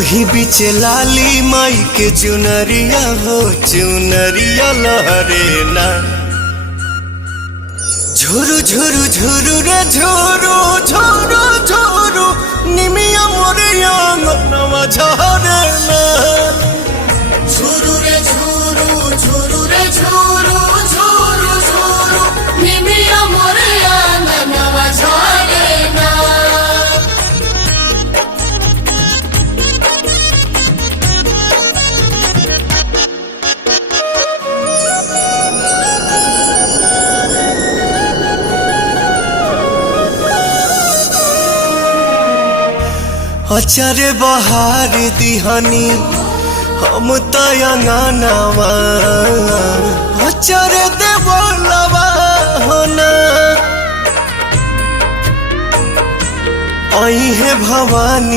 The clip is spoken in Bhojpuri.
ओही बीच लाली माई के चुनरिया हो चुनरिया लहरे ना। झुरु झुरु झुरु रे झुरु झुरु झुरु निमिया मोरिया मनवा झरे ना। झुरु रे झुरु झुरु रे झुरु झुरु झुरु निमिया मोरिया मनवा झरे ना। अचारे बहार दिहनी हम तयंगनावा अचारे देवलवा होना। आई है भवानी